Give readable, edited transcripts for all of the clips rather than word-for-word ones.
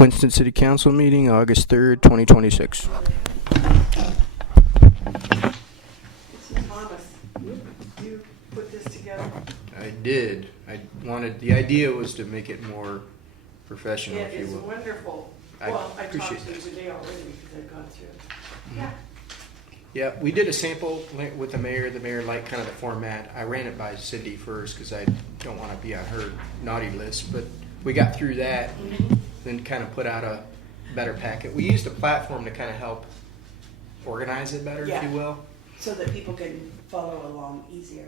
Winston City Council meeting, August 3rd, 2026. Mr. Thomas, you put this together? I did. The idea was to make it more professional, It if is you will. wonderful. I Well, I appreciate talked to you that. today already because I've gone through it. Yeah. Yeah, we did a sample with the mayor. The mayor liked kind of the format. I ran it by Cindy first because I don't want to be on her naughty list, but we got through that, then kind of put out a better packet. We used a platform to kind of help organize it better, if Yeah. you will. So that people can follow along easier.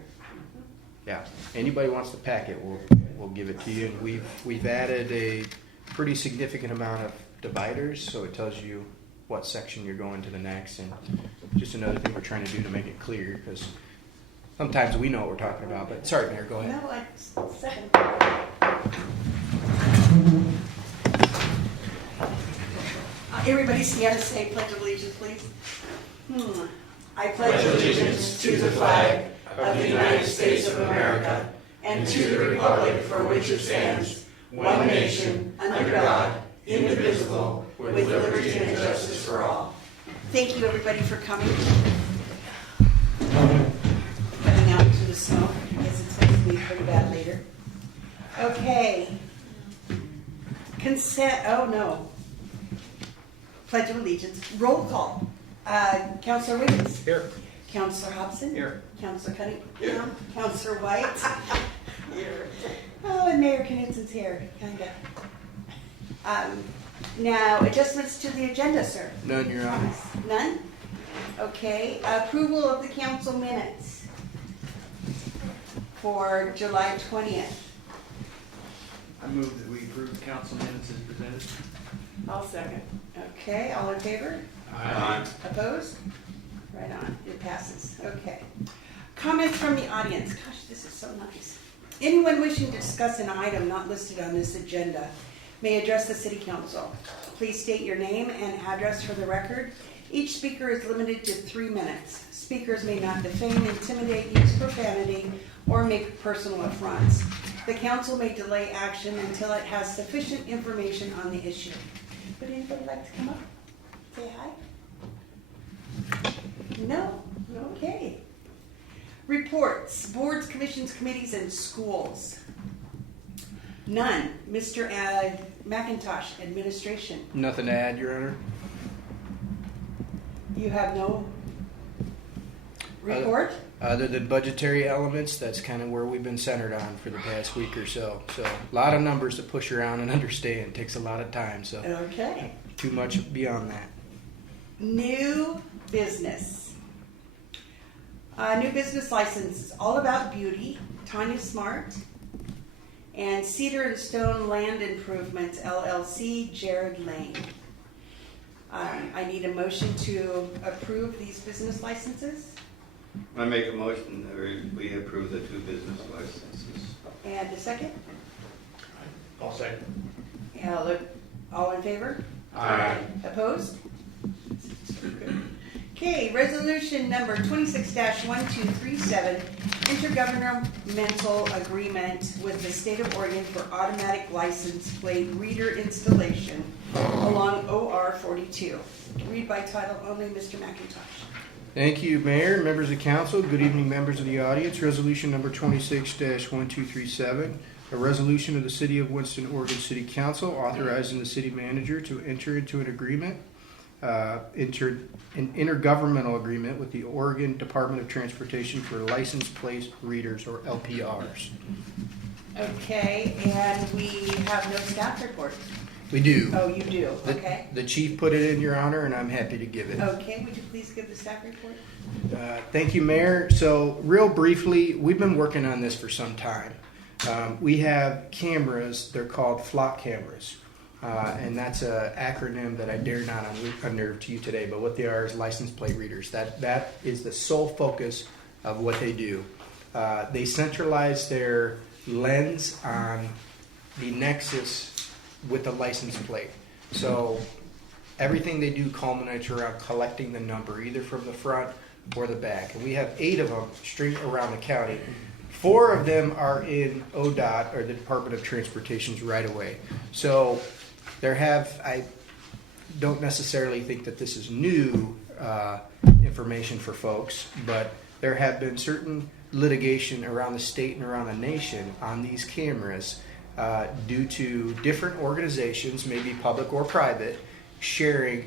Yeah. Anybody wants the packet, we'll give it to you. And we've added a pretty significant amount of dividers, so it tells you what section you're going to the next, and just another thing we're trying to do to make it clear, because sometimes we know what we're talking about. But sorry, Mayor, go ahead. No, I second. Everybody stand and say Pledge of Allegiance, please. I pledge allegiance to the flag of the United States of America and to the republic for which it stands, one nation, under God, indivisible, with liberty and justice for all. Thank you, everybody, for coming. Coming out into the smoke, because it's going to be pretty bad later. Okay. Consent, oh no. Pledge of Allegiance. Roll call. Councilor Wiggins. Here. Councilor Hobson. Here. Councilor Cunningham. Here. Councilor White. Here. Oh, and Mayor Knutson's here, kinda. Now, adjustments to the agenda, sir. None, Your Honor. None? Okay. Approval of the council minutes for July 20th. I move that we approve the council minutes as presented. I'll second. Okay, all in favor? Aye. Opposed? Right on, it passes. Okay. Comments from the audience. Gosh, this is so nice. Anyone wishing to discuss an item not listed on this agenda may address the city council. Please state your name and address for the record. Each speaker is limited to 3 minutes. Speakers may not defame, intimidate, use profanity, or make personal affronts. The council may delay action until it has sufficient information on the issue. Would anybody like to come up? Say hi? No? Okay. Reports, boards, commissions, committees, and schools. None. Mr. McIntosh, administration. Nothing to add, Your Honor. You have no report? Other than budgetary elements, that's kind of where we've been centered on for the past week or so. So a lot of numbers to push around and understand. Takes a lot of time, so Okay. too much beyond that. New business. New business license is All About Beauty, Tanya Smart, and Cedar and Stone Land Improvements, LLC, Jared Lane. I need a motion to approve these business licenses. I make a motion that we approve the 2 business licenses. And a second? I'll second. All in favor? Aye. Opposed? Okay, resolution number 26-1237, intergovernmental agreement with the state of Oregon for automatic license plate reader installation along OR 42. Read by title only, Mr. McIntosh. Thank you, Mayor, members of council. Good evening, members of the audience. Resolution number 26-1237, a resolution of the City of Winston, Oregon City Council authorizing the city manager to enter into an agreement, an intergovernmental agreement with the Oregon Department of Transportation for license plate readers, or LPRs. Okay, and we have no staff report. We do. Oh, you do, okay. The chief put it in, Your Honor, and I'm happy to give it. Okay, would you please give the staff report? Thank you, Mayor. So real briefly, we've been working on this for some time. We have cameras, they're called flock cameras. And that's an acronym that I dare not unnerve to you today, but what they are is license plate readers. That is the sole focus of what they do. They centralize their lens on the nexus with the license plate. So everything they do culminates around collecting the number, either from the front or the back. And we have 8 of them straight around the county. 4 of them are in ODOT, or the Department of Transportation's right away. So I don't necessarily think that this is new information for folks, but there have been certain litigation around the state and around the nation on these cameras due to different organizations, maybe public or private, sharing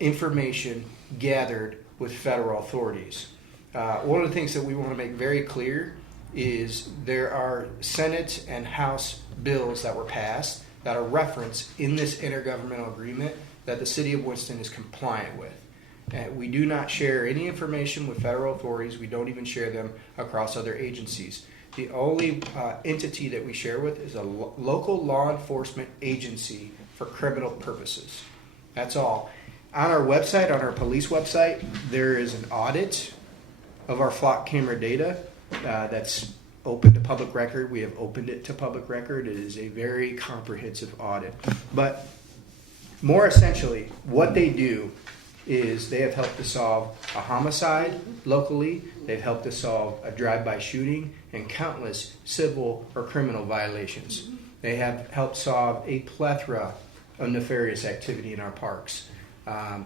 information gathered with federal authorities. One of the things that we want to make very clear is there are Senate and House bills that were passed that are referenced in this intergovernmental agreement that the City of Winston is compliant with. We do not share any information with federal authorities. We don't even share them across other agencies. The only entity that we share with is a local law enforcement agency for criminal purposes. That's all. On our website, on our police website, there is an audit of our flock camera data that's open to public record. We have opened it to public record. It is a very comprehensive audit. But more essentially, what they do is they have helped to solve a homicide locally. They've helped to solve a drive-by shooting and countless civil or criminal violations. They have helped solve a plethora of nefarious activity in our parks.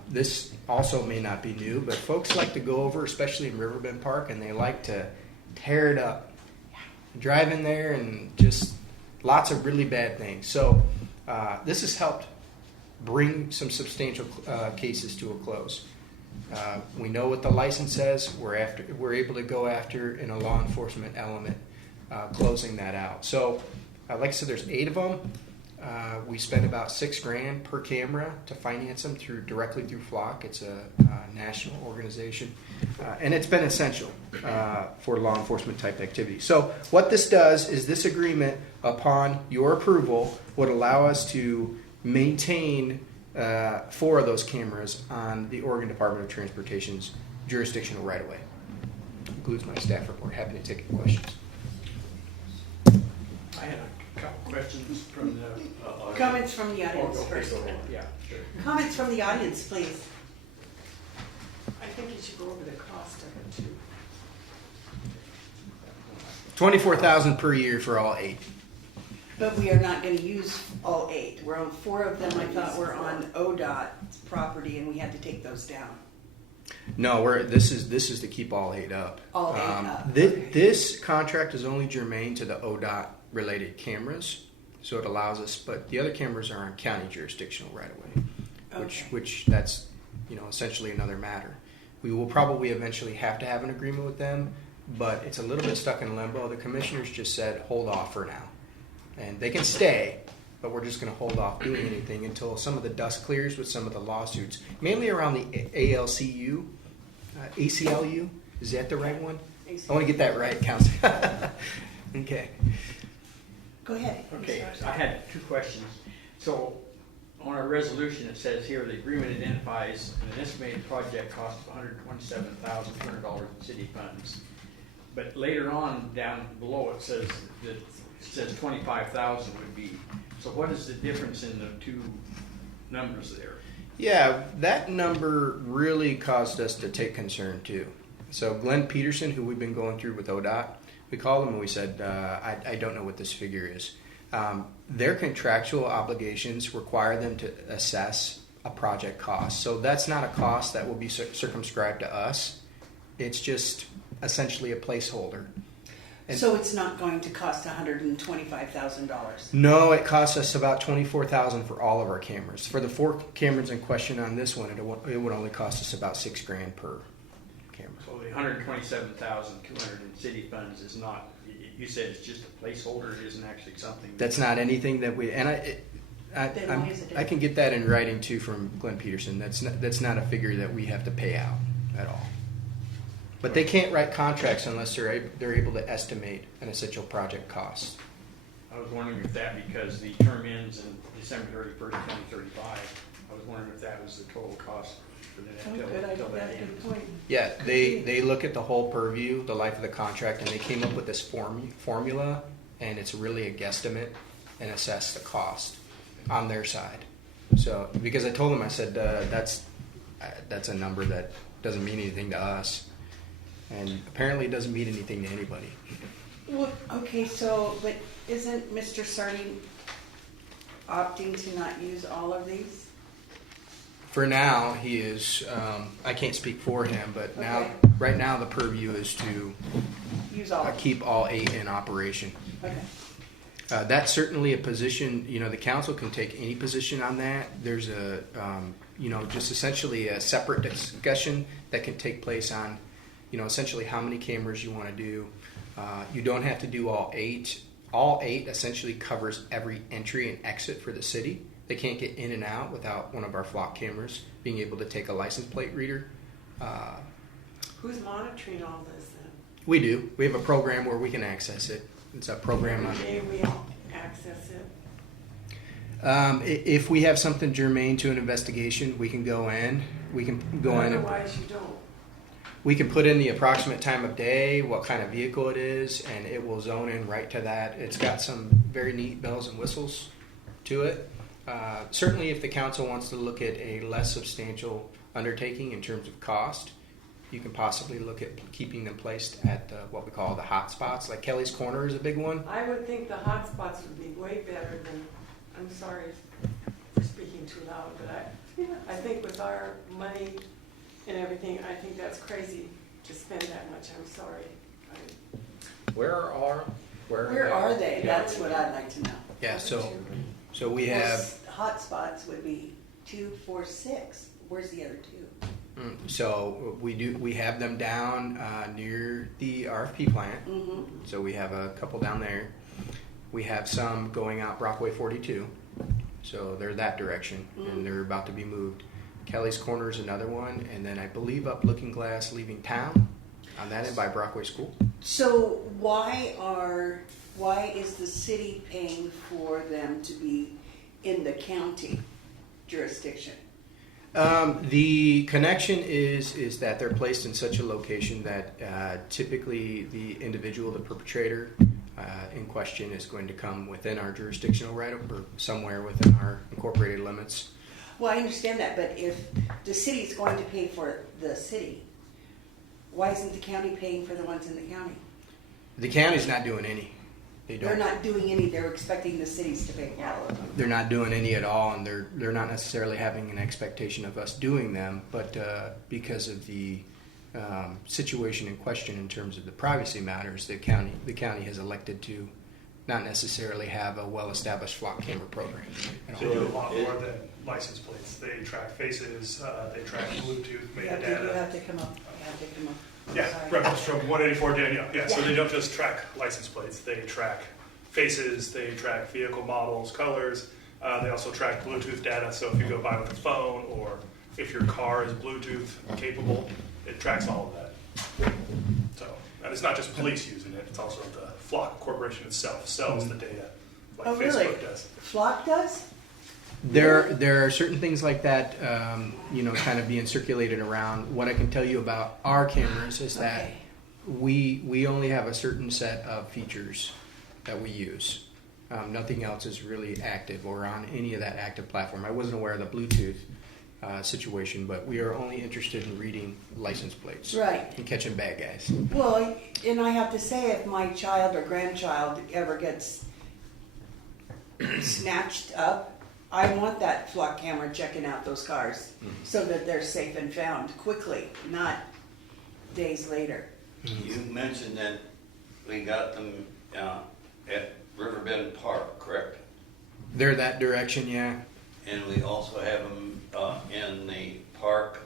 This also may not be new, but folks like to go over, especially in Riverbend Park, and they like to tear it up. Drive in there and just lots of really bad things. So this has helped bring some substantial cases to a close. We know what the license says. We're able to go after in a law enforcement element, closing that out. So, like I said, there's 8 of them. We spend about $6,000 per camera to finance them directly through Flock. It's a national organization, and it's been essential for law enforcement type activity. So, what this does is this agreement, upon your approval, would allow us to maintain 4 of those cameras on the Oregon Department of Transportation's jurisdictional right-of-way. Concludes my staff report. Happy to take your questions. I had a couple questions from the audience. Comments from the audience Okay, first. go ahead. Yeah, sure. Comments from the audience, please. I think you should go over the cost of it too. $24,000 per year for all 8. But we are not going to use all 8. We're on 4 of them. I thought were on ODOT's property, and we had to take those down. No, this is to keep all 8 up. All 8 up. This contract is only germane to the ODOT related cameras, so it allows us. But the other cameras are on county jurisdictional right away, which that's essentially another matter. We will probably eventually have to have an agreement with them, but it's a little bit stuck in limbo. The commissioners just said hold off for now, and they can stay. But we're just going to hold off doing anything until some of the dust clears with some of the lawsuits, mainly around the ALCU, ACLU. Is that the right one? I want to get that right, Council. Okay. Go ahead. Okay, so I had 2 questions. So on our resolution, it says here, the agreement identifies an estimated project cost of $127,200 in city funds. But later on, down below, it says that $25,000 would be. So what is the difference in the 2 numbers there? Yeah, that number really caused us to take concern too. So Glenn Peterson, who we've been going through with ODOT, we called him and we said, I don't know what this figure is. Their contractual obligations require them to assess a project cost. So that's not a cost that will be circumscribed to us. It's just essentially a placeholder. So it's not going to cost $125,000. No, it costs us about $24,000 for all of our cameras. For the 4 cameras in question on this one, it would only cost us about $6,000 per camera. So the $127,200 in city funds is not, you said it's just a placeholder, it isn't actually something. That's not anything that we, and Then why is it I can get that in writing too from Glenn Peterson. That's not a figure that we have to pay out at all. But they can't write contracts unless they're able to estimate an essential project cost. I was wondering if that, because the term ends in December 31st, 2035, I was wondering if that was the total cost for the Oh, until good. that That's a ends. good point. Yeah, they look at the whole purview, the life of the contract, and they came up with this formula, and it's really a guesstimate and assess the cost on their side. So, because I told them, I said, that's a number that doesn't mean anything to us. And apparently it doesn't mean anything to anybody. Well, okay, so, but isn't Mr. Sarding opting to not use all of these? For now, he is, I can't speak for him, but now, Okay. right now, the purview is to Use all of them? keep all 8 in operation. Okay. That's certainly a position, the council can take any position on that. There's a, just essentially a separate discussion that can take place on, essentially how many cameras you want to do. You don't have to do all 8. All 8 essentially covers every entry and exit for the city. They can't get in and out without one of our flock cameras being able to take a license plate reader. Who's monitoring all this then? We do. We have a program where we can access it. It's a program on. Every day we all access it. If we have something germane to an investigation, we can go in. We can go in. And, Otherwise you don't. we can put in the approximate time of day, what kind of vehicle it is, and it will zone in right to that. It's got some very neat bells and whistles to it. Certainly, if the council wants to look at a less substantial undertaking in terms of cost, you can possibly look at keeping them placed at what we call the hot spots. Like Kelly's Corner is a big one. I would think the hot spots would be way better than, I'm sorry for speaking too loud, but I think with our money and everything, I think that's crazy to spend that much. I'm sorry. Where are they? That's what I'd like to know. Yeah, so we have. Hot spots would be 2, 4, 6. Where's the other 2? So we have them down near the RFP plant. Mm-hmm. So we have a couple down there. We have some going out Brockway 42. So they're that direction, and they're about to be moved. Kelly's Corner is another one, and then I believe up Looking Glass leaving town on that end by Brockway School. So why is the city paying for them to be in the county jurisdiction? The connection is that they're placed in such a location that typically the individual, the perpetrator in question, is going to come within our jurisdictional right or somewhere within our incorporated limits. Well, I understand that, but if the city is going to pay for the city, why isn't the county paying for the ones in the county? The county's not doing any. They're not doing any. They're expecting the cities to pay for all of them. They're not doing any at all, and they're not necessarily having an expectation of us doing them. But because of the situation in question in terms of the privacy matters, the county has elected to not necessarily have a well-established flock camera program. They do a lot more than license plates. They track faces, they track Bluetooth You metadata. have to come up. Yeah, Sorry. reference from 184 Danielle. Yeah, so they don't just track license plates. They track faces, they track vehicle models, colors. They also track Bluetooth data. So if you go by with a phone or if your car is Bluetooth capable, it tracks all of that. So, and it's not just police using it. It's also the Flock Corporation itself sells the data like Oh, Facebook really? does. Flock does? There are certain things like that, kind of being circulated around. What I can tell you about our cameras is that Okay. we only have a certain set of features that we use. Nothing else is really active or on any of that active platform. I wasn't aware of the Bluetooth situation, but we are only interested in reading license plates Right. and catching bad guys. Well, and I have to say, if my child or grandchild ever gets snatched up, I want that flock camera checking out those cars so that they're safe and found quickly, not days later. You mentioned that we got them at Riverbend Park, correct? They're that direction, yeah. And we also have them in the park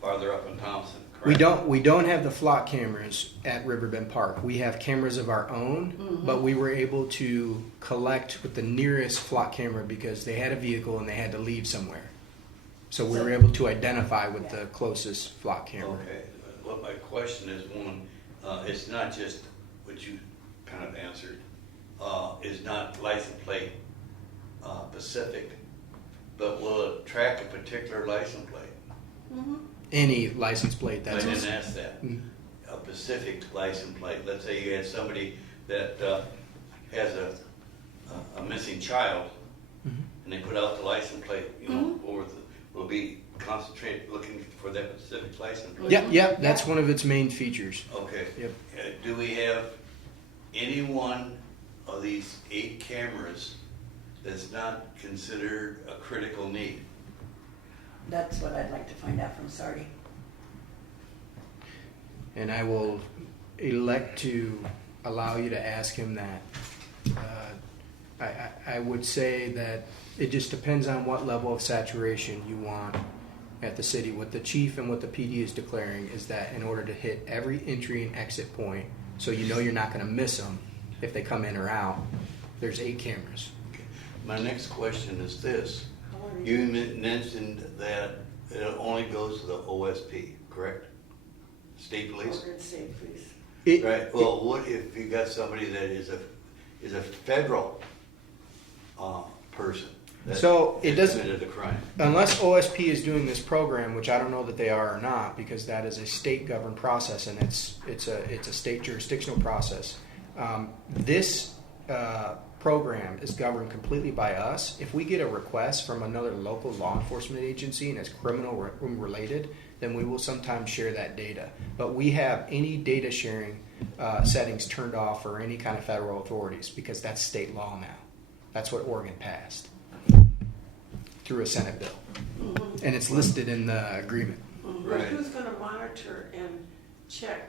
farther up in Thompson, correct? We don't have the flock cameras at Riverbend Park. We have cameras of our own, but we were able to collect with the nearest flock camera because they had a vehicle and they had to leave somewhere. So we were able to identify with the closest flock camera. Okay, well, my question is one, it's not just what you kind of answered, is not license plate specific, but will it track a particular license plate? Any license plate, I that's didn't ask that. A specific license plate. Let's say you had somebody that has a missing child, and they put out the license plate, will be concentrated looking for that specific license plate. Yep, that's one of its main features. Okay. Yep. Do we have any one of these 8 cameras that's not considered a critical need? That's what I'd like to find out from Sardi. And I will elect to allow you to ask him that. I would say that it just depends on what level of saturation you want at the city. What the chief and what the PD is declaring is that in order to hit every entry and exit point, so you know you're not going to miss them if they come in or out, there's 8 cameras. My next question is this. How are You mentioned that it only goes to the OSP, correct? State police? Oregon State Police. It- Right, well, what if you got somebody that is a federal person? that So, it has doesn't- committed a crime. Unless OSP is doing this program, which I don't know that they are or not, because that is a state governed process and it's a state jurisdictional process. This program is governed completely by us. If we get a request from another local law enforcement agency and it's criminal related, then we will sometimes share that data. But we have any data sharing settings turned off for any kind of federal authorities because that's state law now. That's what Oregon passed through a Senate bill. And it's listed in the agreement. But Right. who's gonna monitor and check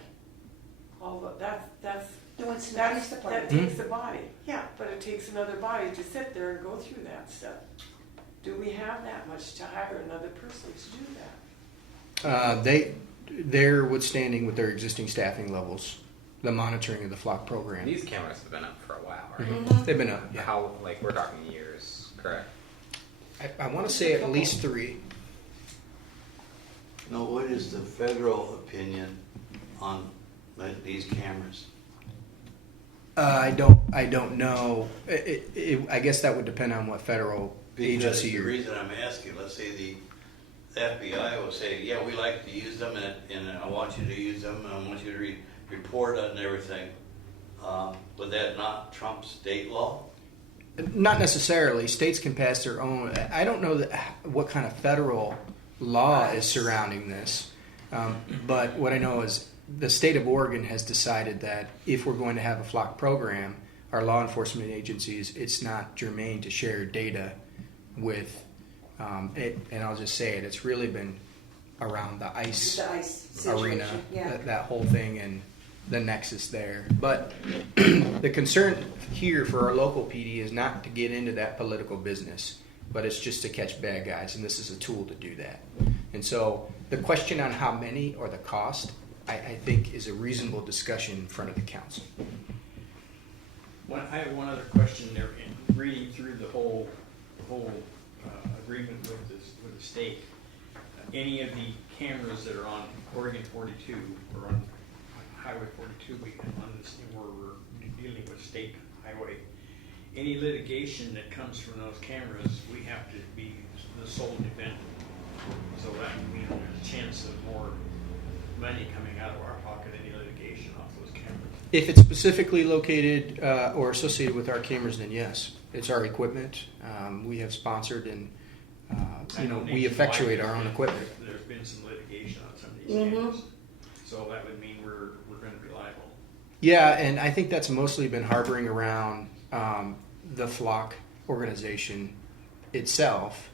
all the, that's, The ones in the that police department. takes a body. Yeah, but it takes another body to sit there and go through that stuff. Do we have that much to hire another person to do that? They're withstanding with their existing staffing levels, the monitoring of the flock program. These cameras have been up for a while, right? They've been up. Yeah. How, like, we're talking years, correct? I want to say at least 3. Now, what is the federal opinion on these cameras? I don't know. I guess that would depend on what federal Because agency the you're. reason I'm asking, let's say the FBI will say, yeah, we like to use them and I want you to use them and I want you to report on everything. Would that not trump state law? Not necessarily. States can pass their own. I don't know what kind of federal law is surrounding this, but what I know is the state of Oregon has decided that if we're going to have a flock program, our law enforcement agencies, it's not germane to share data with it. And I'll just say it. It's really been around the ICE The ICE arena, situation, yeah. that whole thing, and the nexus there. But the concern here for our local PD is not to get into that political business, but it's just to catch bad guys, and this is a tool to do that. And so the question on how many or the cost, I think, is a reasonable discussion in front of the council. I have one other question there. In reading through the whole agreement with the state, any of the cameras that are on Oregon 42 or on Highway 42, where we're dealing with state highway, any litigation that comes from those cameras, we have to be the sole defendant. So that means there's a chance of more money coming out of our pocket, any litigation off those cameras. If it's specifically located or associated with our cameras, then yes, it's our equipment. We have sponsored and I know we effectuate our own nationwide equipment. There's been some litigation on some of these Mhm. cameras, so that would mean we're going to be liable. Yeah, and I think that's mostly been harboring around the flock organization itself,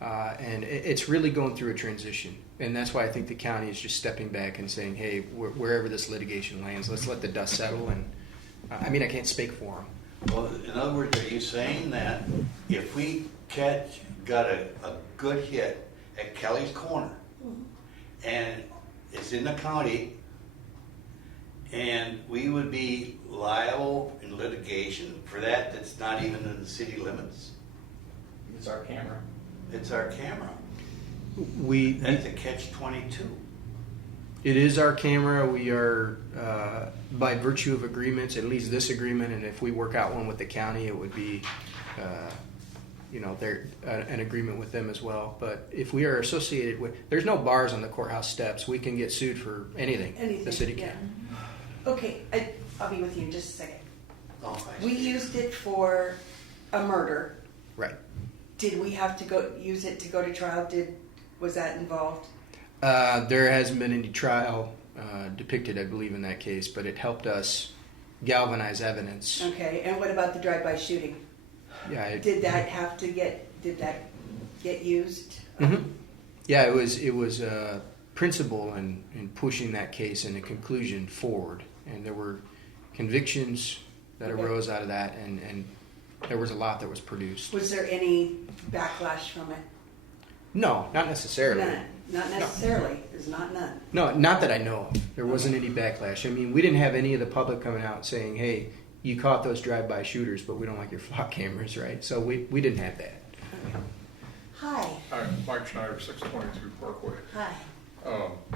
and it's really going through a transition. And that's why I think the county is just stepping back and saying, hey, wherever this litigation lands, let's let the dust settle. And I mean, I can't speak for them. Well, in other words, are you saying that if we got a good hit at Kelly's Corner and it's in the county and we would be liable in litigation for that's not even in the city limits? It's our camera. It's our camera. It That's a catch-22. is our camera. We are, by virtue of agreements, at least this agreement, and if we work out one with the county, it would be, an agreement with them as well. But if we are associated with, there's no bars on the courthouse steps. We can get sued for anything. The city yeah. can. Okay, I'll be with you in just a second. Oh, I We see. used it for a murder. Right. Did we have to use it to go to trial? Was that involved? There hasn't been any trial depicted, I believe, in that case, but it helped us galvanize evidence. Okay, and what about the drive-by shooting? Yeah, Did that get used? Mhm. Yeah, it was principle in pushing that case and a conclusion forward, and there were convictions that Okay. arose out of that, and there was a lot that was produced. Was there any backlash from it? No, not necessarily. None. Not necessarily. There's not none. No, not that I know of. There wasn't any backlash. I mean, we didn't have any of the public coming out saying, "Hey, you caught those drive-by shooters, but we don't like your flock cameras," right? So we didn't have that. Okay. Hi. Hi, Mike Schneider, 622 Parkway. Hi.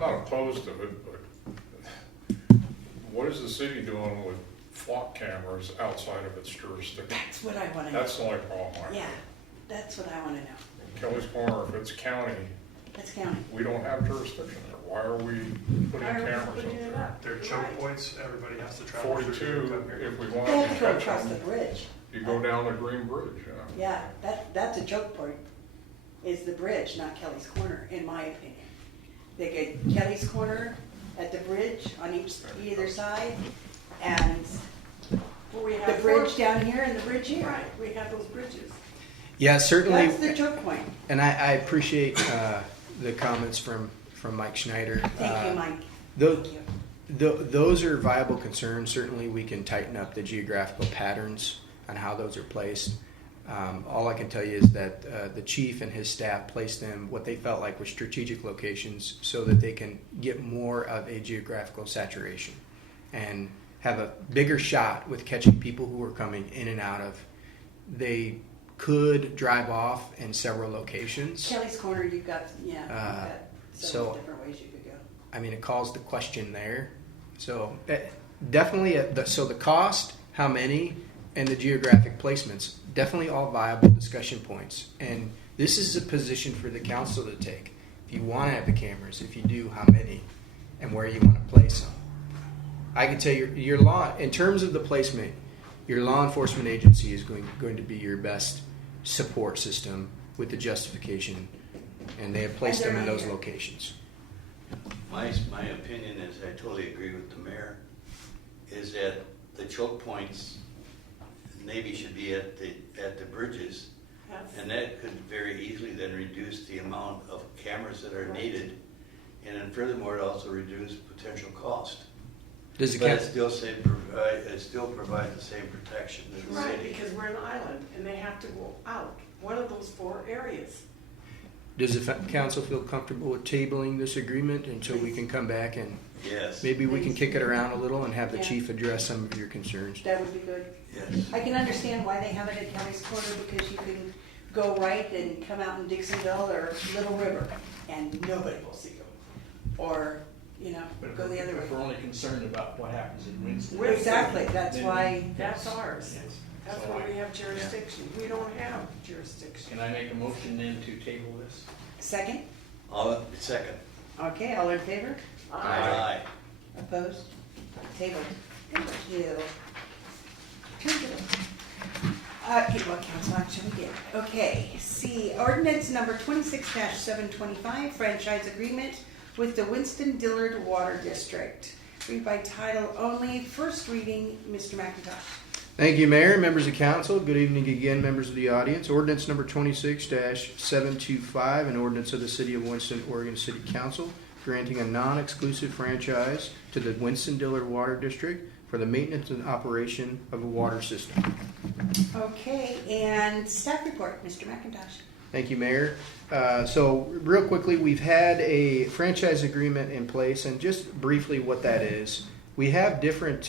Not opposed to it, but what is the city doing with flock cameras outside of its jurisdiction? That's what I want to know. That's the only problem I have. Yeah, that's what I want to know. Kelly's Corner, if it's county, That's county. we don't have jurisdiction there. Why are we putting Why are we cameras up putting it there? up? They're choke Right. points, everybody has to travel through. 42, if we want They have to to go catch across the them, bridge. you go down the Green Bridge, you know. Yeah, that's a choke point, is the bridge, not Kelly's Corner, in my opinion. They get Kelly's Corner at the bridge on either side, and Well, we the have bridge down here and the bridge here. Right, we have those bridges. Yeah, certainly. That's the choke point. And I appreciate the comments from Mike Schneider. Thank you, Mike. Tho- Thank you. Those are viable concerns. Certainly, we can tighten up the geographical patterns on how those are placed. All I can tell you is that the chief and his staff placed them what they felt like were strategic locations so that they can get more of a geographical saturation and have a bigger shot with catching people who are coming in and out of. They could drive off in several locations. Kelly's Corner, you've got, you've got several so- different ways you could go. I mean, it calls the question there. So definitely, so the cost, how many, and the geographic placements, definitely all viable discussion points. And this is a position for the council to take. If you want to have the cameras, if you do, how many, and where you want to place them. I can tell you, your law, in terms of the placement, your law enforcement agency is going to be your best support system with the justification, and they have placed them in those locations. My opinion is, I totally agree with the mayor, is that the choke points maybe should be at the bridges. That's- And that could very easily then reduce the amount of cameras that are needed. And then furthermore, it also reduce potential cost. Does the But council? it still provides the same protection as the Right, city. because we're an island and they have to go out, one of those 4 areas. Does the council feel comfortable with tabling this agreement until we can come back and Yes, maybe we can kick it around a little and have the Yeah. chief address some of your concerns? That would be good. yes. I can understand why they have it at Kelly's Corner, because you can go right and come out in Dixonville or Little River, and nobody will see you. Or, But go the other if we're way. only concerned about what happens in Winston. Exactly, that's then- why, That's ours. Yes. That's So why we have jurisdiction. We don't have jurisdiction. Can I make a motion then to table this? second? Second. Okay, all in favor? Aye. Opposed? Tabled. Thank you. Okay, what council action we did? Okay, C, ordinance number 26-725, franchise agreement with the Winston Dillard Water District. Read by title only, first reading, Mr. McIntosh. Thank you, Mayor, members of council. Good evening again, members of the audience. Ordinance number 26-725, an ordinance of the City of Winston, Oregon City Council, granting a non-exclusive franchise to the Winston Dillard Water District for the maintenance and operation of a water system. Okay, and staff report, Mr. McIntosh. Thank you, Mayor. So real quickly, we've had a franchise agreement in place, and just briefly what that is, we have different,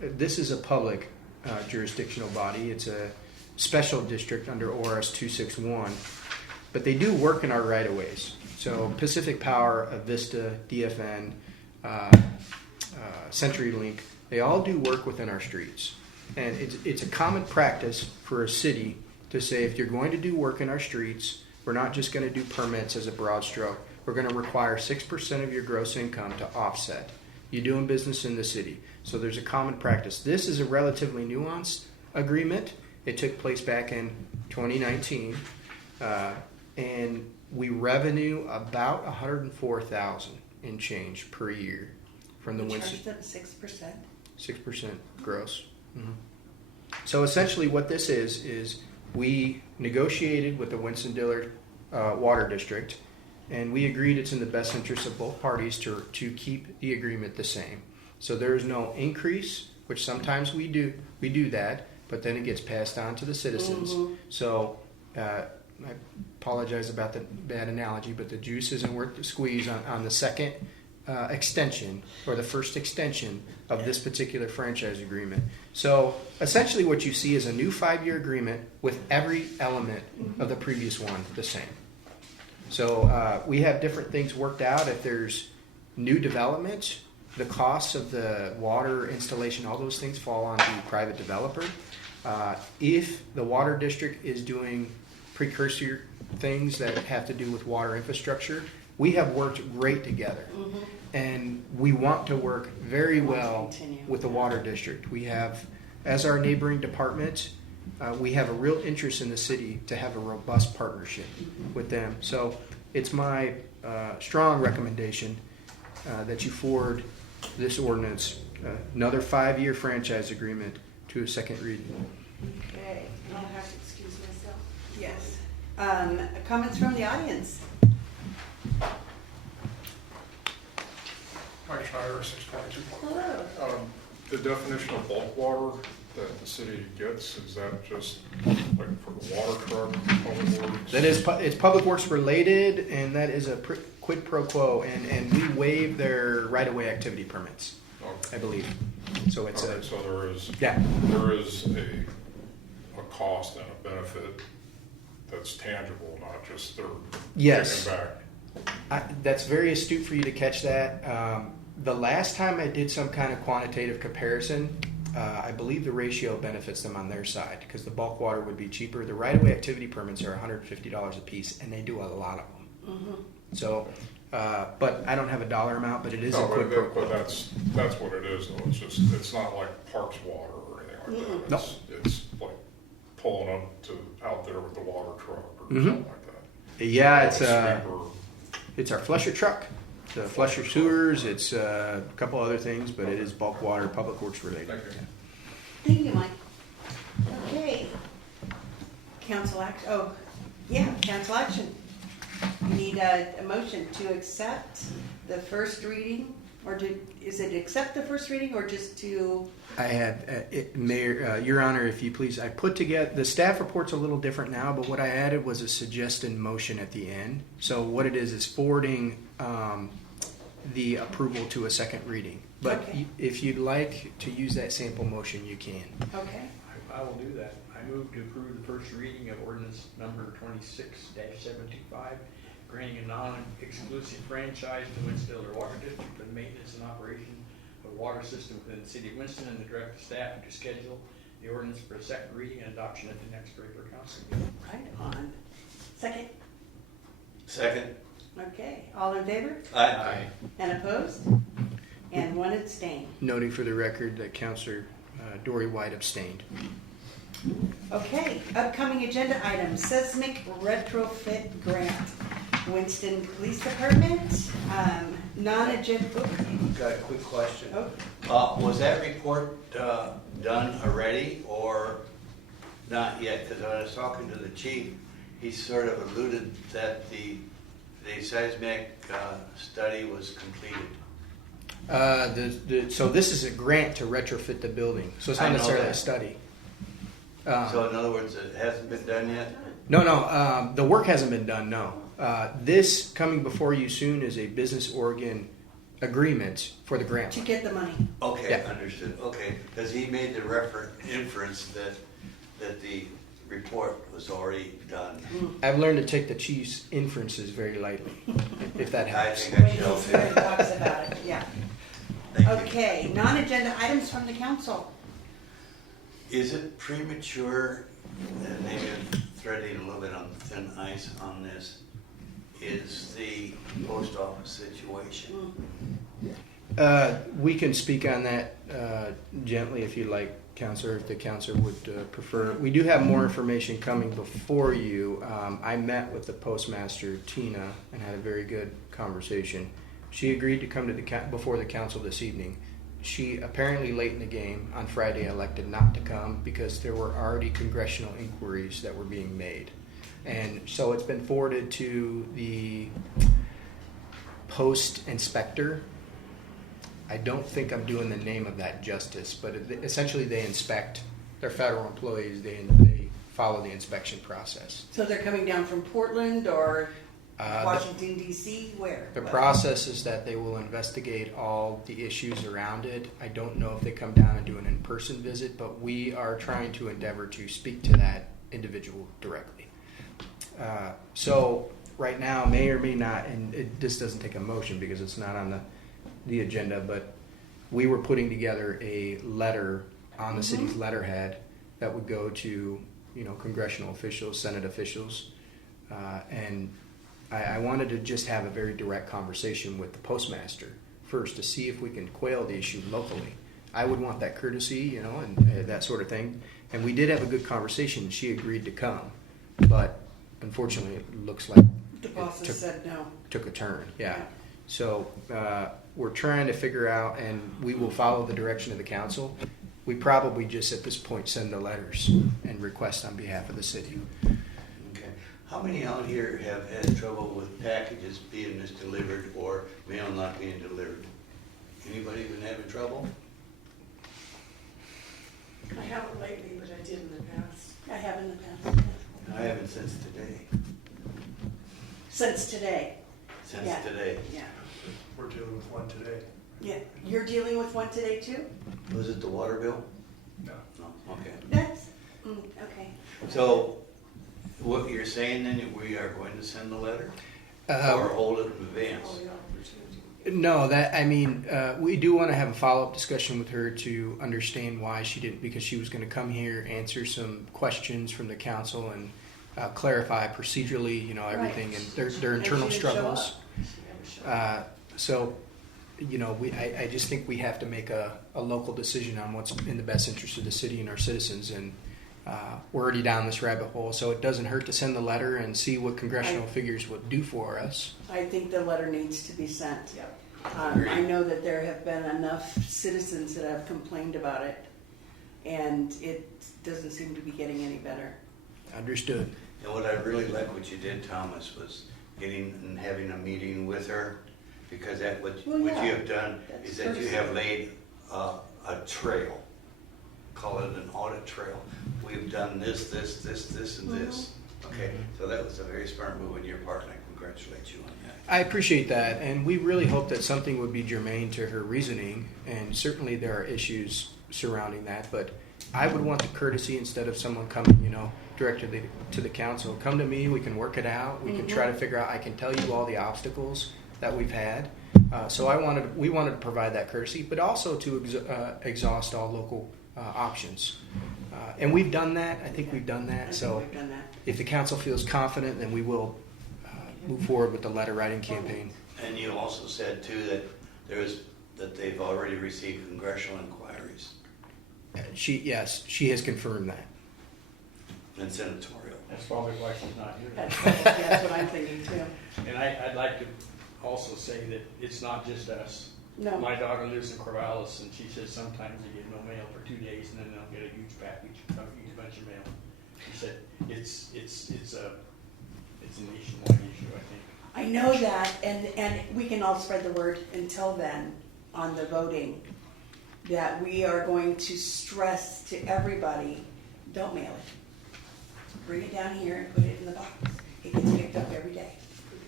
this is a public jurisdictional body. It's a special district under ORS 261, but they do work in our right-of-ways. So Pacific Power, Avista, DFN, CenturyLink, they all do work within our streets. And it's a common practice for a city to say, if you're going to do work in our streets, we're not just going to do permits as a broad stroke. We're going to require 6% of your gross income to offset. You're doing business in the city. So there's a common practice. This is a relatively nuanced agreement. It took place back in 2019. And we revenue about $104,000 in change per year from the We Winston. charge them 6%. 6% gross. So essentially what this is we negotiated with the Winston-Dillard Water District, and we agreed it's in the best interest of both parties to keep the agreement the same. So there is no increase, which sometimes we do that, but then it gets passed on to the citizens. So I apologize about the bad analogy, but the juice isn't worth the squeeze on the second extension or the first extension of this particular franchise agreement. So essentially what you see is a new 5-year agreement with every element of the previous one the same. So we have different things worked out. If there's new development, the costs of the water installation, all those things fall on the private developer. If the water district is doing precursor things that have to do with water infrastructure, we have worked great together. And we want to work very well with the water district. We have, as our neighboring department, we have a real interest in the city to have a robust partnership with them. So it's my strong recommendation that you forward this ordinance, another 5-year franchise agreement, to a second reading. Okay. I'll have to excuse myself. Yes. Comments from the audience? Mike Schneider, 622. Hello. The definition of bulk water that the city gets, is that just like for the water truck, public works? That is, it's public works related, and that is a quid pro quo, and we waive their right-of-way activity permits, Okay. I believe. So it's Okay, so there is a cost and a benefit that's tangible, not just they're Yes. kicking back. That's very astute for you to catch that. The last time I did some kind of quantitative comparison, I believe the ratio benefits them on their side because the bulk water would be cheaper. The right-of-way activity permits are $150 a piece, and they do a lot of them. So, but I don't have a dollar amount, but it is a No, quid pro quo. but that's what it is, though. It's just, it's not like Parks water or anything like that. No. It's like pulling up out there with the water truck or Mhm. something like that. Yeah, Or a sweeper. it's our flusher truck, the flusher sewers. It's a couple other things, but it is bulk water, public works related. Thank you. Thank you, Mike. Okay. Council action, council action. You need a motion to accept the first reading, or is it accept the first reading, or just to? I had, Mayor, Your Honor, if you please, I put together, the staff report's a little different now, but what I added was a suggested motion at the end. So what it is forwarding the approval to a second reading. But Okay. if you'd like to use that sample motion, you can. Okay. I will do that. I move to approve the first reading of ordinance number 26-725, granting a non-exclusive franchise to Winston-Dillard Water District for the maintenance and operation of water system within the city of Winston, and the director of staff to schedule the ordinance for a second reading and adoption at the next regular council meeting. Right on. Second? Second? Okay. All in favor? Aye. And opposed? And one abstain. Noting for the record that Councilor Dory White abstained. Okay, upcoming agenda items, seismic retrofit grant. Winston Police Department, non-agenda, Got a quick question. oh, Was that report done already or not yet? Because when I was talking to the chief, he sort of alluded that the seismic study was completed. So this is a grant to retrofit the building, so it's I not know necessarily that. a study. So in other words, it hasn't been done yet? No, the work hasn't been done, no. This coming before you soon is a Business Oregon agreement for the grant. to get the money. Okay, Yeah. understood. Okay, because he made the inference that the report was already done. I've learned to take the chief's inferences very lightly, if that I helps. think I When should he also. talks about it, yeah. Thank you. Okay, non-agenda items from the council. Is it premature, and maybe I'm threading a little bit on thin ice on this, is the post office situation? We can speak on that gently if you'd like, Counselor, if the Counselor would prefer. We do have more information coming before you. I met with the Postmaster, Tina, and had a very good conversation. She agreed to come to before the Council this evening. she apparently late in the game on Friday elected not to come because there were already congressional inquiries that were being made. And so it's been forwarded to the post inspector. I don't think I'm doing the name of that justice, but essentially they inspect. They're federal employees. They follow the inspection process. So they're coming down from Portland or The Washington D.C. Where? What? process is that they will investigate all the issues around it. I don't know if they come down and do an in-person visit, but we are trying to endeavor to speak to that individual directly. So right now, may or may not, and this doesn't take a motion because it's not on the agenda, but we were putting together a letter on the city's letterhead that would go to, congressional officials, Senate officials, and I wanted to just have a very direct conversation with the postmaster first to see if we can quail the issue locally. I would want that courtesy, and that sort of thing. And we did have a good conversation. She agreed to come, but unfortunately, it looks like The boss has said no. took a turn. Yeah. So we're trying to figure out, and we will follow the direction of the council. We probably just at this point send the letters and request on behalf of the city. Okay. How many out here have had trouble with packages being misdelivered or mail not being delivered? Anybody been having trouble? I haven't lately, but I did in the past. I have in the past. I haven't since today. Since today. Since Yeah. today. Yeah. We're dealing with one today. Yeah. You're dealing with one today too? Was it the water bill? No. No, okay. That's okay. So, what you're saying then, we are going to send the letter? Or hold it in advance? Oh, the opportunity. No, we do want to have a follow-up discussion with her to understand why she didn't, because she was going to come here, answer some questions from the council, and clarify procedurally, everything, and their internal And she didn't show struggles. up. She never showed up. So, I just think we have to make a local decision on what's in the best interest of the city and our citizens, and we're already down this rabbit hole, so it doesn't hurt to send the letter and see what congressional figures would do for us. I think the letter needs to be sent. Yep. I know that there have been enough citizens that have complained about it, and it doesn't seem to be getting any better. Understood. And what I really like what you did, Thomas, was getting and having a meeting with her, because what Well, you yeah. have done That's is that you first. have laid a trail, call it an audit trail. We've done this, this, and this. Okay, so that was a very smart move on your part, and I congratulate you on that. I appreciate that, and we really hope that something would be germane to her reasoning, and certainly there are issues surrounding that, but I would want the courtesy instead of someone coming, directly to the council. Come to me, we can work it out, we can try to figure out, I can tell you all the obstacles that we've had. So we wanted to provide that courtesy, but also to exhaust all local options. And we've done that, I think we've done I that, think so we've done that. if the council feels confident, then we will move forward with the letter writing campaign. And you also said too that they've already received congressional inquiries She has confirmed that. and senatorial. That's probably why she's not here. That's what I'm thinking too. And I'd like to also say that it's not just us. No. My daughter lives in Corvallis, and she says sometimes they get no mail for 2 days, and then they'll get a huge package, a huge bunch of mail. She said it's a nationwide issue, I think. I know that, and we can all spread the word until then on the voting, that we are going to stress to everybody, don't mail it. Bring it down here and put it in the box. It gets picked up every day.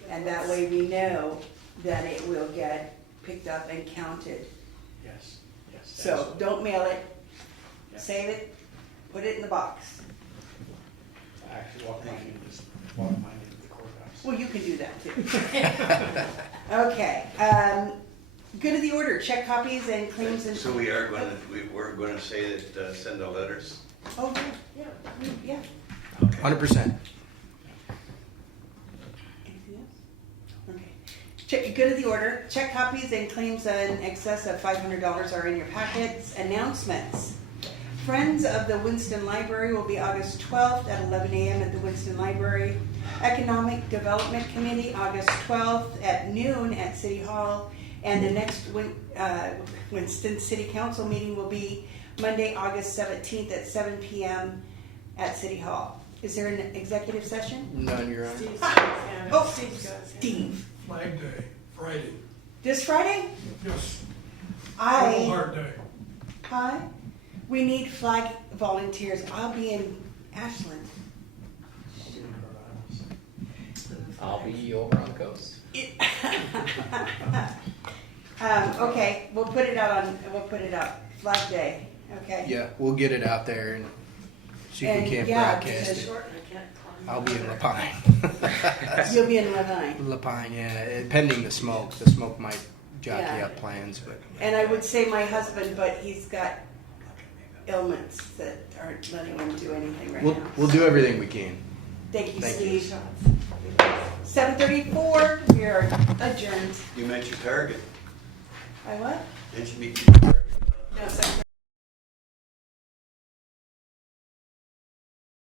And that way we know that it will get picked up and counted. Yes. So don't mail it, Yeah. save it, put it in the box. I actually walked mine into the courthouse. Well, you can do that too. Okay, good of the order, check copies and claims and. So we're going to say that send the letters. Oh, yeah, yeah. Okay. 100%. Anything else? Okay. Check, good of the order, check copies and claims in excess of $500 are in your packets. Announcements. Friends of the Winston Library will be August 12th at 11 a.m. at the Winston Library. Economic Development Committee, August 12th at noon at City Hall. And the next Winston City Council meeting will be Monday, August 17th at 7 p.m. at City Hall. Is there an executive session? None, Your Honor. Steve's got his hand up. Oh, Steve's got his hand up. Steve. Flag Day, Friday. This Friday? Yes. Purple I, Heart Day. hi, we need flag volunteers. I'll be in Ashland. I'll be over on the coast. Okay, we'll put it out, Flag Day, okay? Yeah, we'll get it out there and see if And, we can't yeah, broadcast It's it. short and I can't climb. I'll be in Lapine. You'll be in Levine. Lapine, yeah, pending the smoke. The smoke might jockey Yeah. up plans, but And I would say my husband, but he's got ailments that aren't letting him do anything right now. we'll do everything we can. Thank you, Thank you. Steve. 7:34, we are adjourned. You met your target. By what? Didn't you meet your target? No, 7:34.